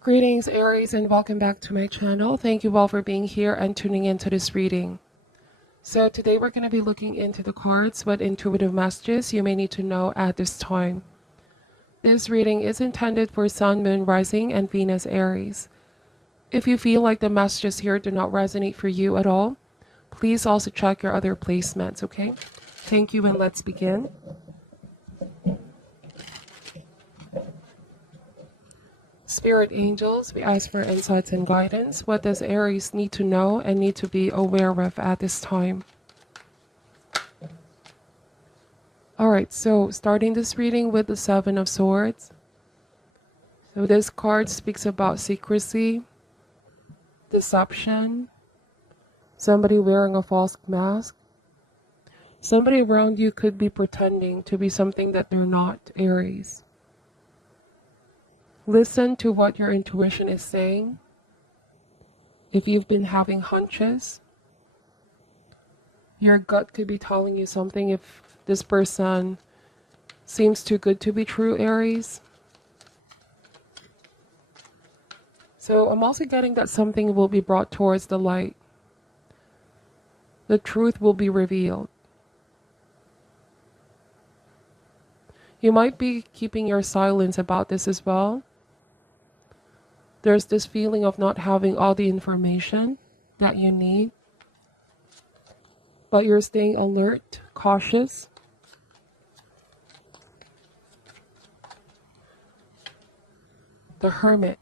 Greetings, Aries, and welcome back to my channel. Thank you all for being here and tuning into this reading. So today we're going to be looking into the cards, what intuitive messages you may need to know at this time. This reading is intended for Sun, Moon, Rising, and Venus Aries. If you feel like the messages here do not resonate for you at all, please also check your other placements, okay? Thank you, and let's begin. Spirit angels, we ask for insights and guidance. What does Aries need to know and need to be aware of at this time? Alright, so starting this reading with the Seven of Swords. So this card speaks about secrecy, deception, somebody wearing a false mask. Somebody around you could be pretending to be something that they're not, Aries. Listen to what your intuition is saying. If you've been having hunches, your gut could be telling you something if this person seems too good to be true, Aries. So I'm also getting that something will be brought towards the light. The truth will be revealed. You might be keeping your silence about this as well. There's this feeling of not having all the information that you need, but you're staying alert, cautious. The Hermit.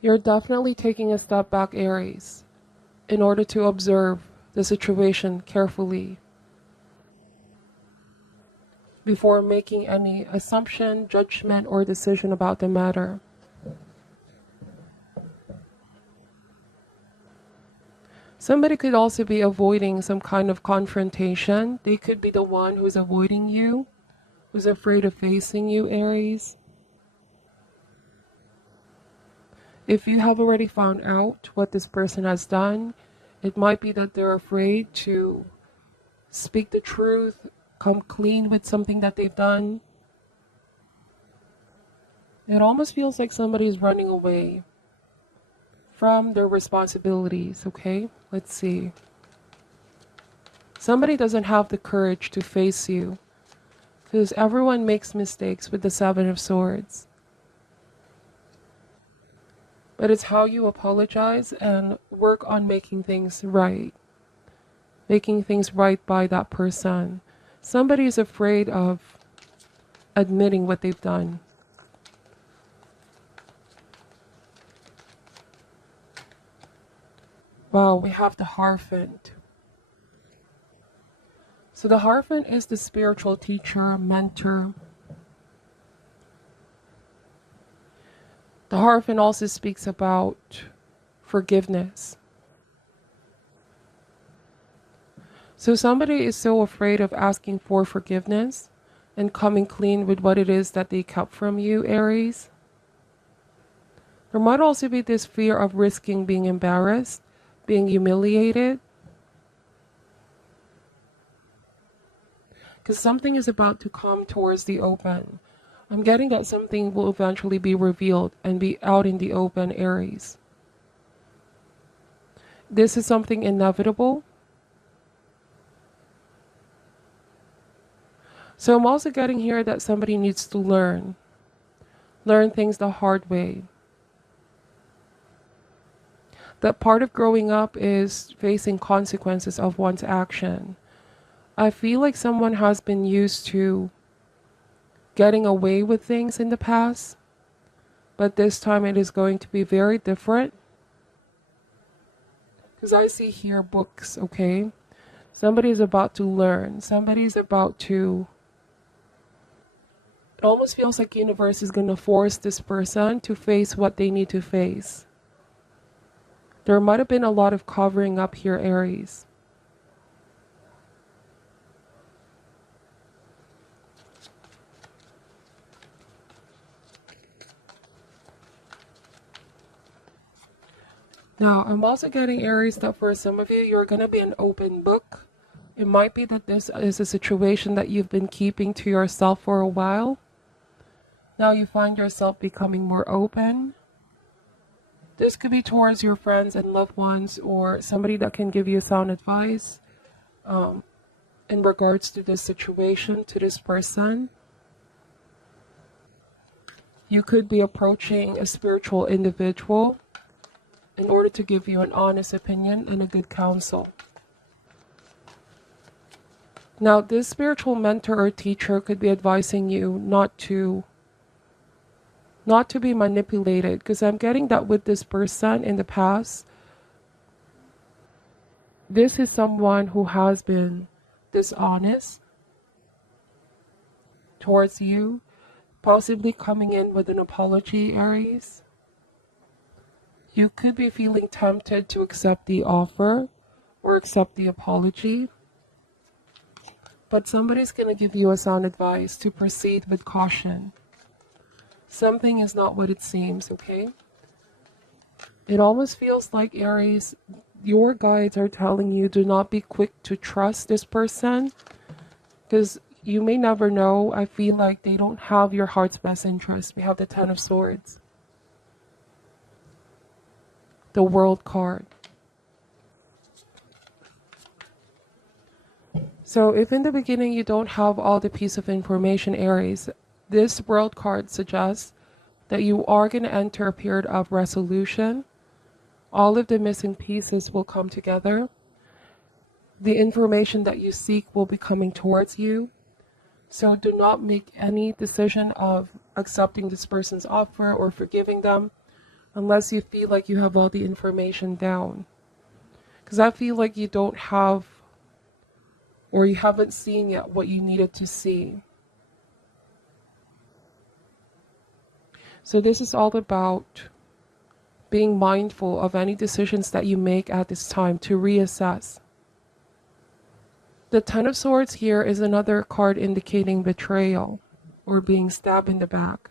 You're definitely taking a step back, Aries, in order to observe the situation carefully before making any assumption, judgment, or decision about the matter. Somebody could also be avoiding some kind of confrontation. They could be the one who's avoiding you, who's afraid of facing you, Aries. If you have already found out what this person has done, it might be that they're afraid to speak the truth, come clean with something that they've done. It almost feels like somebody's running away from their responsibilities, okay? Let's see. Somebody doesn't have the courage to face you because everyone makes mistakes with the Seven of Swords. But it's how you apologize and work on making things right. Making things right by that person. Somebody is afraid of admitting what they've done. Wow, we have the Hierophant. So the Hierophant is the spiritual teacher, mentor. The Hierophant also speaks about forgiveness. So somebody is so afraid of asking for forgiveness and coming clean with what it is that they kept from you, Aries. There might also be this fear of risking being embarrassed, being humiliated. Because something is about to come towards the open. I'm getting that something will eventually be revealed and be out in the open, Aries. This is something inevitable. So I'm also getting here that somebody needs to learn things the hard way. That part of growing up is facing consequences of one's action. I feel like someone has been used to getting away with things in the past, but this time it is going to be very different. Because I see here books, okay? Somebody's about to learn. Somebody's about to... It almost feels like the universe is going to force this person to face what they need to face. There might have been a lot of covering up here, Aries. Now, I'm also getting, Aries, that for some of you, you're going to be an open book. It might be that this is a situation that you've been keeping to yourself for a while. Now you find yourself becoming more open. This could be towards your friends and loved ones, or somebody that can give you sound advice in regards to this situation, to this person. You could be approaching a spiritual individual in order to give you an honest opinion and a good counsel. Now, this spiritual mentor or teacher could be advising you not to be manipulated, because I'm getting that with this person in the past, this is someone who has been dishonest towards you, possibly coming in with an apology, Aries. You could be feeling tempted to accept the offer or accept the apology, but somebody's going to give you a sound advice to proceed with caution. Something is not what it seems, okay? It almost feels like, Aries, your guides are telling you do not be quick to trust this person, because you may never know. I feel like they don't have your heart's best interest. We have the Ten of Swords, the World card. So if in the beginning you don't have all the piece of information, Aries, this World card suggests that you are going to enter a period of resolution. All of the missing pieces will come together. The information that you seek will be coming towards you. So do not make any decision of accepting this person's offer or forgiving them unless you feel like you have all the information down. Because I feel like you don't have, or you haven't seen yet what you needed to see. So this is all about being mindful of any decisions that you make at this time, to reassess. The Ten of Swords here is another card indicating betrayal or being stabbed in the back.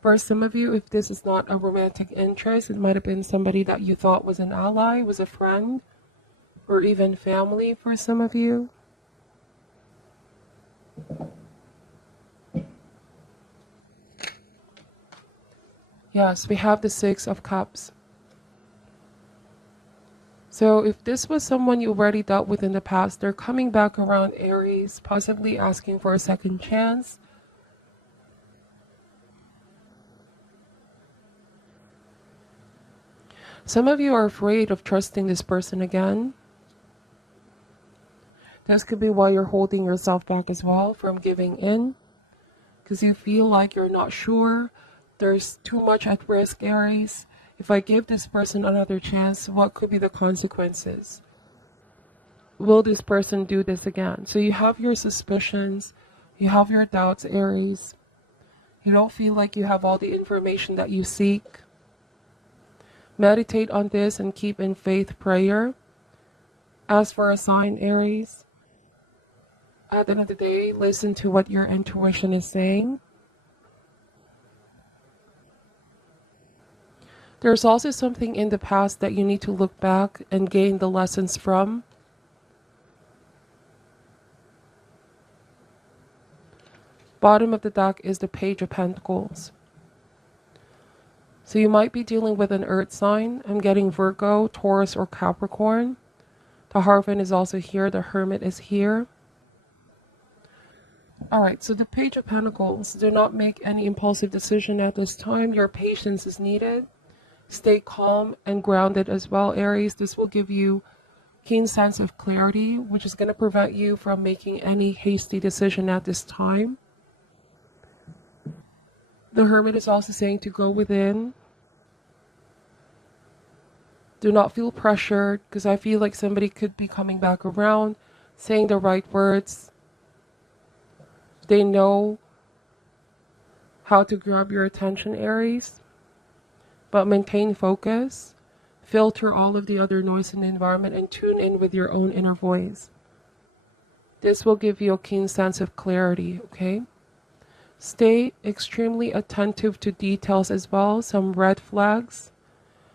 For some of you, if this is not a romantic interest, it might have been somebody that you thought was an ally, was a friend, or even family for some of you. Yes, we have the Six of Cups. So if this was someone you already dealt with in the past, they're coming back around, Aries, possibly asking for a second chance. Some of you are afraid of trusting this person again. This could be why you're holding yourself back as well from giving in, because you feel like you're not sure. There's too much at risk, Aries. If I give this person another chance, what could be the consequences? Will this person do this again? So you have your suspicions, you have your doubts, Aries. You don't feel like you have all the information that you seek. Meditate on this and keep in faith prayer. As for a sign, Aries, at the end of the day, listen to what your intuition is saying. There's also something in the past that you need to look back and gain the lessons from. Bottom of the deck is the Page of Pentacles. So you might be dealing with an earth sign. I'm getting Virgo, Taurus, or Capricorn. The Hierophant is also here. The Hermit is here. Alright, so the Page of Pentacles. Do not make any impulsive decision at this time. Your patience is needed. Stay calm and grounded as well, Aries. This will give you keen sense of clarity, which is going to prevent you from making any hasty decision at this time. The Hermit is also saying to go within. Do not feel pressured, because I feel like somebody could be coming back around, saying the right words. They know how to grab your attention, Aries. But maintain focus, filter all of the other noise in the environment, and tune in with your own inner voice. This will give you a keen sense of clarity, okay? Stay extremely attentive to details as well, some red flags.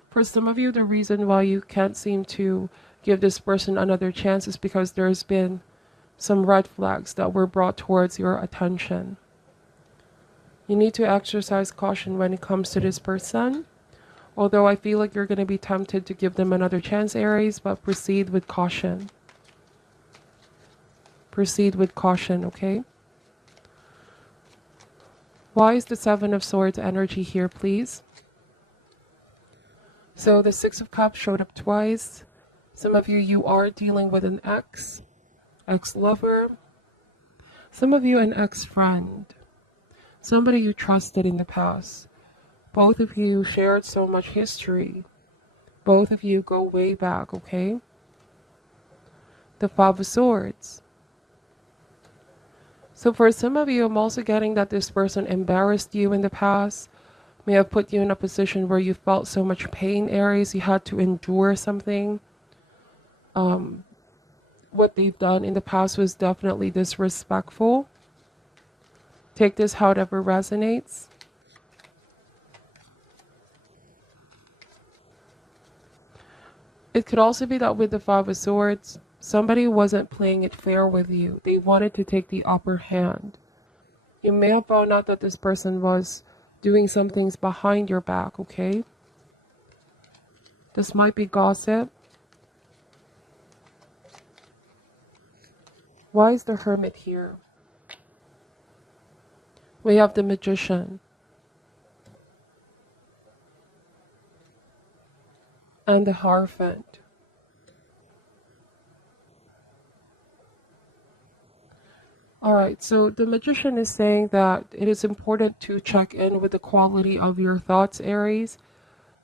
For some of you, the reason why you can't seem to give this person another chance is because there's been some red flags that were brought towards your attention. You need to exercise caution when it comes to this person. Although I feel like you're going to be tempted to give them another chance, Aries, but proceed with caution. Proceed with caution, okay? Why is the Seven of Swords energy here, please? So the Six of Cups showed up twice. Some of you are dealing with an ex-lover. Some of you an ex-friend. Somebody you trusted in the past. Both of you shared so much history. Both of you go way back, okay? The Five of Swords. So for some of you, I'm also getting that this person embarrassed you in the past. May have put you in a position where you felt so much pain, Aries. You had to endure something. What they've done in the past was definitely disrespectful. Take this however resonates. It could also be that with the Five of Swords, somebody wasn't playing it fair with you. They wanted to take the upper hand. You may have found out that this person was doing some things behind your back, okay? This might be gossip. Why is the Hermit here? We have the Magician. And the Hierophant. Alright, so the Magician is saying that it is important to check in with the quality of your thoughts, Aries.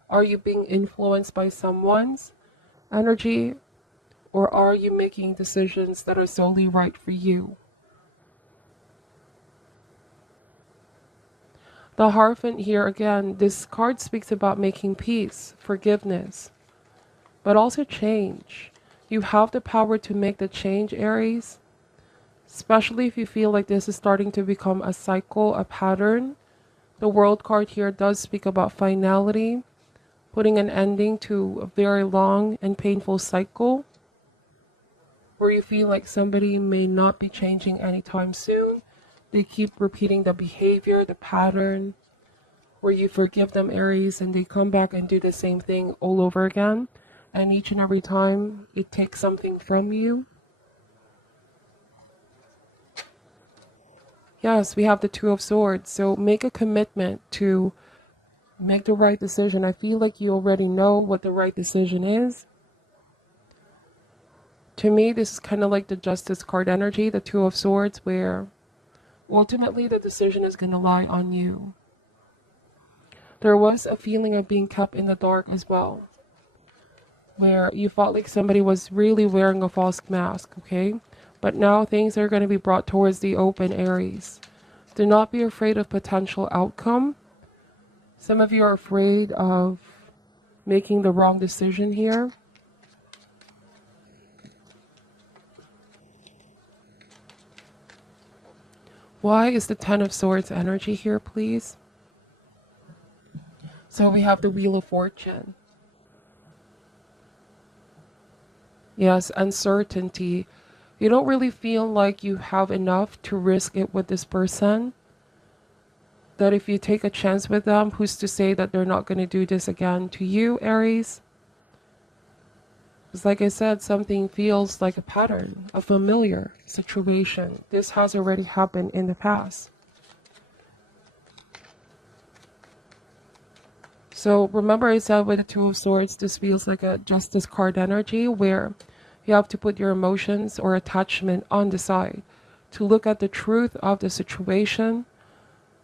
Are you being influenced by someone's energy, or are you making decisions that are solely right for you? The Hierophant here, again, this card speaks about making peace, forgiveness, but also change. You have the power to make the change, Aries. Especially if you feel like this is starting to become a cycle, a pattern. The World card here does speak about finality, putting an ending to a very long and painful cycle where you feel like somebody may not be changing anytime soon. They keep repeating the behavior, the pattern, where you forgive them, Aries, and they come back and do the same thing all over again. And each and every time it takes something from you. Yes, we have the Two of Swords. So make a commitment to make the right decision. I feel like you already know what the right decision is. To me, this is kind of like the Justice card energy, the Two of Swords, where ultimately the decision is going to lie on you. There was a feeling of being kept in the dark as well, where you felt like somebody was really wearing a false mask, okay? But now things are going to be brought towards the open, Aries. Do not be afraid of potential outcome. Some of you are afraid of making the wrong decision here. Why is the Ten of Swords energy here, please? So we have the Wheel of Fortune. Yes, uncertainty. You don't really feel like you have enough to risk it with this person. That if you take a chance with them, who's to say that they're not going to do this again to you, Aries? Because like I said, something feels like a pattern, a familiar situation. This has already happened in the past. So remember I said with the Two of Swords, this feels like a Justice card energy where you have to put your emotions or attachment on the side to look at the truth of the situation,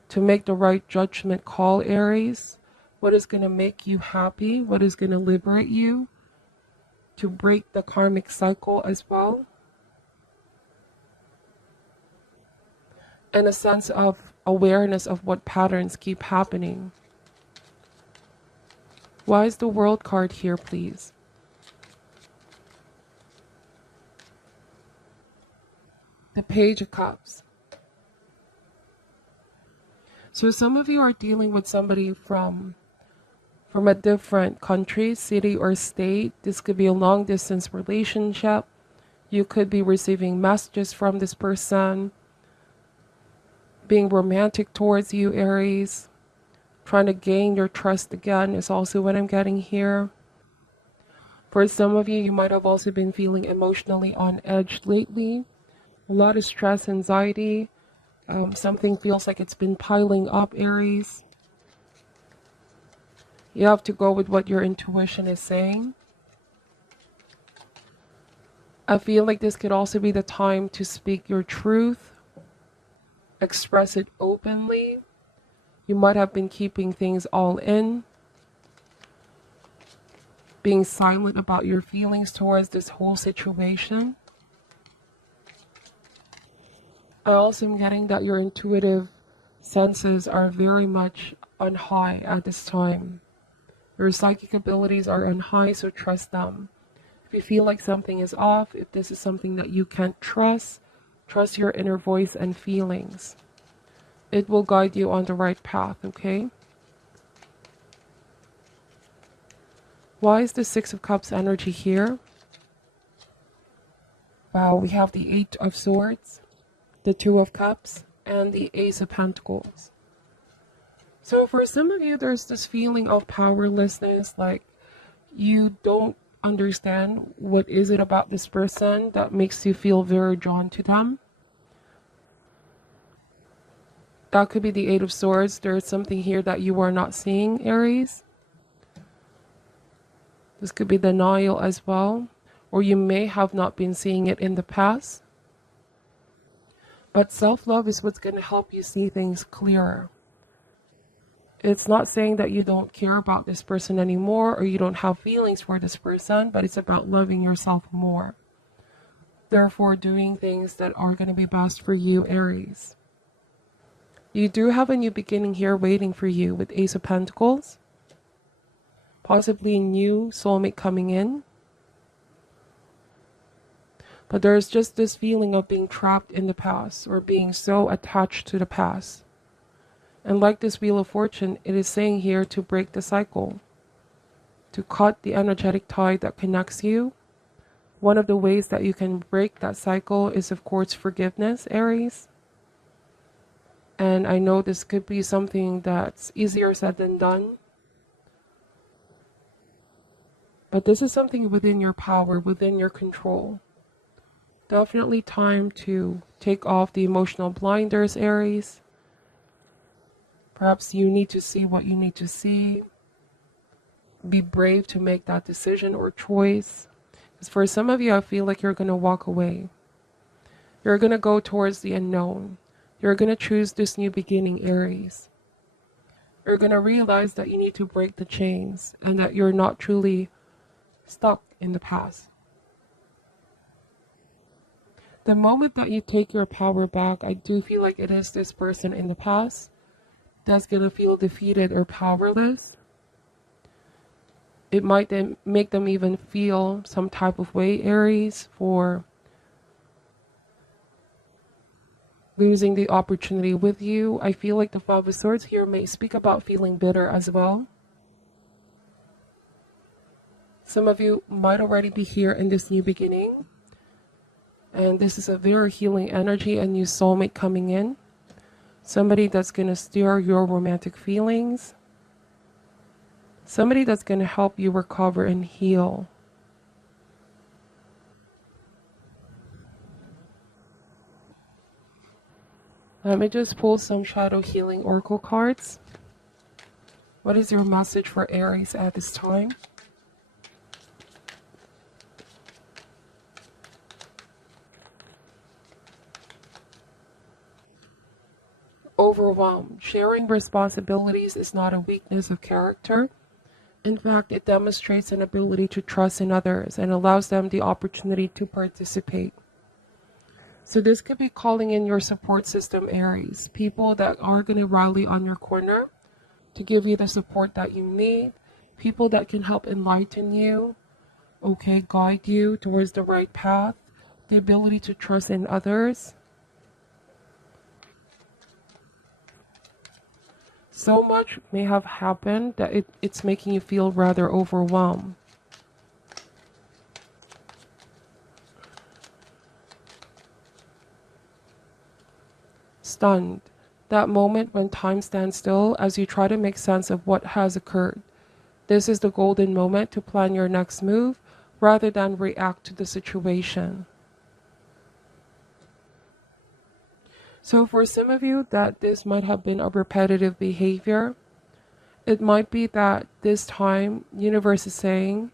to make the right judgment call, Aries. What is going to make you happy? What is going to liberate you? To break the karmic cycle as well. And a sense of awareness of what patterns keep happening. Why is the World card here, please? The Page of Cups. So some of you are dealing with somebody from a different country, city, or state. This could be a long distance relationship. You could be receiving messages from this person being romantic towards you, Aries. Trying to gain your trust again is also what I'm getting here. For some of you, you might have also been feeling emotionally on edge lately. A lot of stress, anxiety. Something feels like it's been piling up, Aries. You have to go with what your intuition is saying. I feel like this could also be the time to speak your truth, express it openly. You might have been keeping things all in, being silent about your feelings towards this whole situation. I also am getting that your intuitive senses are very much on high at this time. Your psychic abilities are on high, so trust them. If you feel like something is off, if this is something that you can't trust, trust your inner voice and feelings. It will guide you on the right path, okay? Why is the Six of Cups energy here? Wow, we have the Eight of Swords, the Two of Cups, and the Ace of Pentacles. So for some of you, there's this feeling of powerlessness, like you don't understand what is it about this person that makes you feel very drawn to them. That could be the Eight of Swords. There's something here that you are not seeing, Aries. This could be denial as well, or you may have not been seeing it in the past. But self-love is what's going to help you see things clearer. It's not saying that you don't care about this person anymore or you don't have feelings for this person, but it's about loving yourself more. Therefore, doing things that are going to be best for you, Aries. You do have a new beginning here waiting for you with Ace of Pentacles. Possibly a new soulmate coming in. But there's just this feeling of being trapped in the past or being so attached to the past. And like this Wheel of Fortune, it is saying here to break the cycle, to cut the energetic tie that connects you. One of the ways that you can break that cycle is, of course, forgiveness, Aries. And I know this could be something that's easier said than done. But this is something within your power, within your control. Definitely time to take off the emotional blinders, Aries. Perhaps you need to see what you need to see. Be brave to make that decision or choice. Because for some of you, I feel like you're going to walk away. You're going to go towards the unknown. You're going to choose this new beginning, Aries. You're going to realize that you need to break the chains and that you're not truly stuck in the past. The moment that you take your power back, I do feel like it is this person in the past that's going to feel defeated or powerless. It might then make them even feel some type of way, Aries, for losing the opportunity with you. I feel like the Five of Swords here may speak about feeling bitter as well. Some of you might already be here in this new beginning. And this is a very healing energy, a new soulmate coming in. Somebody that's going to stir your romantic feelings. Somebody that's going to help you recover and heal. Let me just pull some shadow healing oracle cards. What is your message for Aries at this time? Overwhelmed. Sharing responsibilities is not a weakness of character. In fact, it demonstrates an ability to trust in others and allows them the opportunity to participate. So this could be calling in your support system, Aries. People that are going to rally on your corner to give you the support that you need. People that can help enlighten you, okay, guide you towards the right path. The ability to trust in others. So much may have happened that it's making you feel rather overwhelmed. Stunned. That moment when time stands still as you try to make sense of what has occurred. This is the golden moment to plan your next move rather than react to the situation. So for some of you that this might have been a repetitive behavior, it might be that this time universe is saying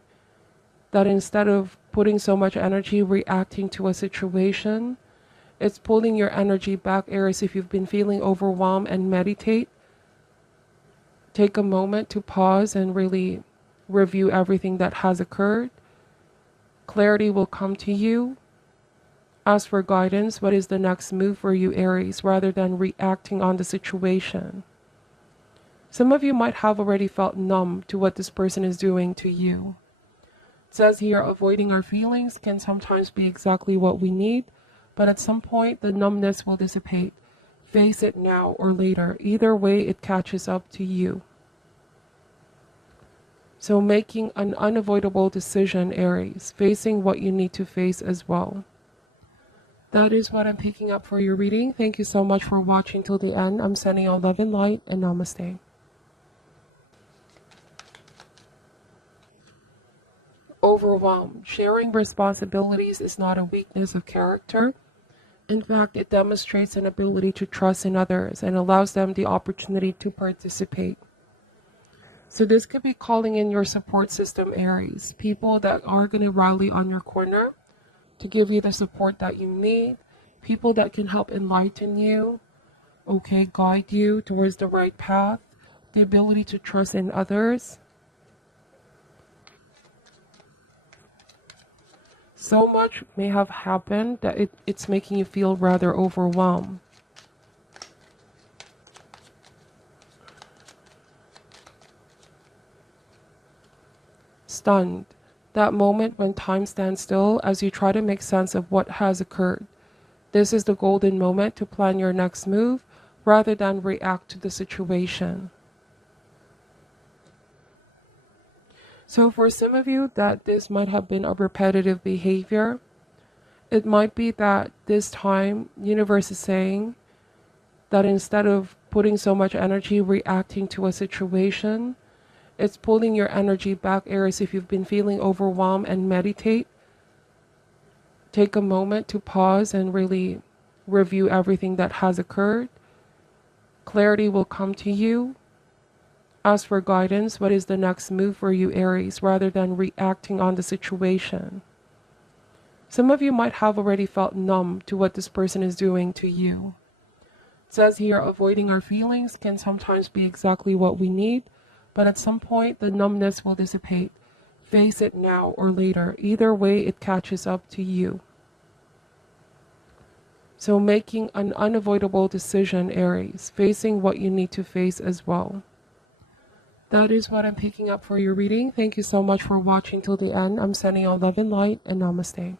that instead of putting so much energy reacting to a situation, it's pulling your energy back, Aries. If you've been feeling overwhelmed, and meditate, take a moment to pause and really review everything that has occurred. Clarity will come to you. Ask for guidance. What is the next move for you, Aries, rather than reacting on the situation? Some of you might have already felt numb to what this person is doing to you. It says here, avoiding our feelings can sometimes be exactly what we need, but at some point the numbness will dissipate. Face it now or later. Either way, it catches up to you. So making an unavoidable decision, Aries, facing what you need to face as well. That is what I'm picking up for your reading. Thank you so much for watching till the end. I'm sending you love and light, and namaste. Overwhelmed. Sharing responsibilities is not a weakness of character. In fact, it demonstrates an ability to trust in others and allows them the opportunity to participate. So this could be calling in your support system, Aries. People that are going to rally on your corner to give you the support that you need. People that can help enlighten you, okay, guide you towards the right path. The ability to trust in others. So much may have happened that it's making you feel rather overwhelmed. Stunned. That moment when time stands still as you try to make sense of what has occurred. This is the golden moment to plan your next move rather than react to the situation. So for some of you that this might have been a repetitive behavior, it might be that this time universe is saying that instead of putting so much energy reacting to a situation, it's pulling your energy back, Aries. If you've been feeling overwhelmed, and meditate, take a moment to pause and really review everything that has occurred. Clarity will come to you. Ask for guidance. What is the next move for you, Aries, rather than reacting on the situation? Some of you might have already felt numb to what this person is doing to you. It says here, avoiding our feelings can sometimes be exactly what we need, but at some point the numbness will dissipate. Face it now or later. Either way, it catches up to you. So making an unavoidable decision, Aries, facing what you need to face as well. That is what I'm picking up for your reading. Thank you so much for watching till the end. I'm sending you love and light, and namaste.